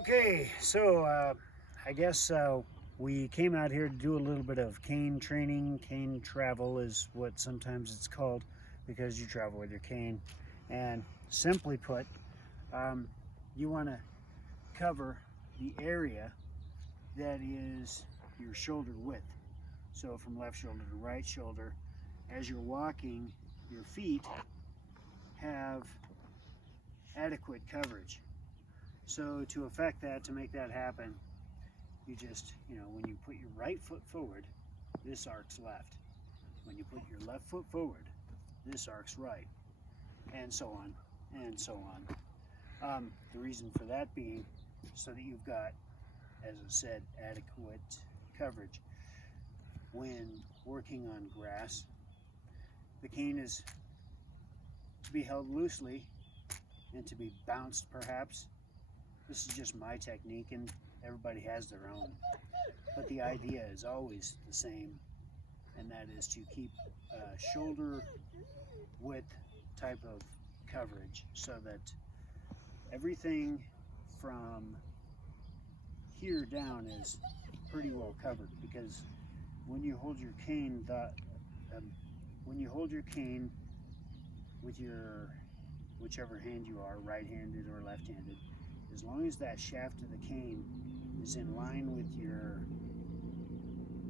Okay, so I guess we came out here to do a little bit of cane training. Cane travel is what sometimes it's called because you travel with your cane. And simply put, you want to cover the area that is your shoulder width. So from left shoulder to right shoulder, as you're walking, your feet have adequate coverage. So to affect that, to make that happen, you just, when you put your right foot forward, this arcs left. When you put your left foot forward, this arcs right, and so on, and so on. The reason for that being so that you've got, as I said, adequate coverage. When working on grass, the cane is to be held loosely and to be bounced perhaps. This is just my technique, and everybody has their own. But the idea is always the same, and that is to keep shoulder width type of coverage so that everything from here down is pretty well covered. Because when you hold your cane, with your whichever hand you are, right-handed or left-handed, as long as that shaft of the cane is in line with your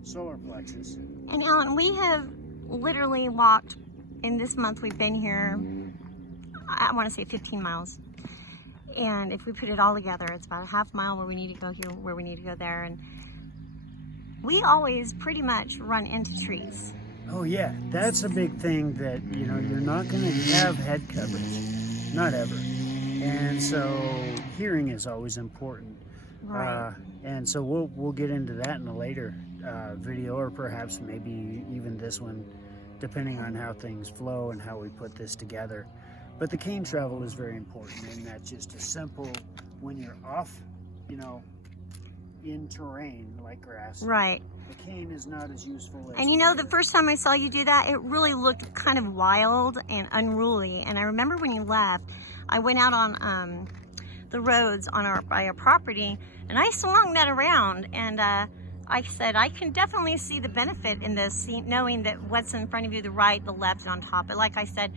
solar plexus. And Alan, we have literally walked, in this month we've been here, I want to say 15 miles. And if we put it all together, it's about a half mile where we need to go here, where we need to go there. And we always pretty much run into trees. Oh yeah, that's a big thing that, you're not going to have head coverage, not ever. And so hearing is always important. Right. And so we'll get into that in a later video, or perhaps maybe even this one, depending on how things flow and how we put this together. But the cane travel is very important, and that's just a simple, when you're off, in terrain like grass. Right. The cane is not as useful as... And the first time I saw you do that, it really looked kind of wild and unruly. And I remember when you left, I went out on the roads by our property, and I swung that around, and I said, I can definitely see the benefit in this, knowing that what's in front of you, the right, the left, and on top. But like I said,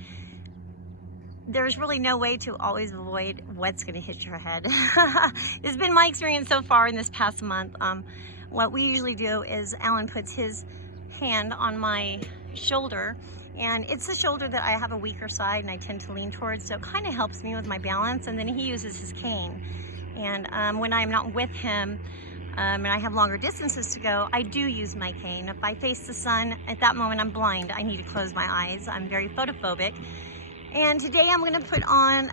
there's really no way to always avoid what's going to hit your head. It's been my experience so far in this past month. What we usually do is Alan puts his hand on my shoulder, and it's the shoulder that I have a weaker side and I tend to lean towards, so it kind of helps me with my balance. And then he uses his cane. And when I'm not with him and I have longer distances to go, I do use my cane. If I face the sun, at that moment I'm blind. I need to close my eyes. I'm very photophobic. And today I'm going to put on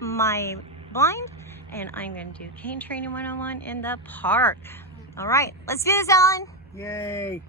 my blind, and I'm going to do cane training 101 in the park. All right, let's do this, Alan. Yay!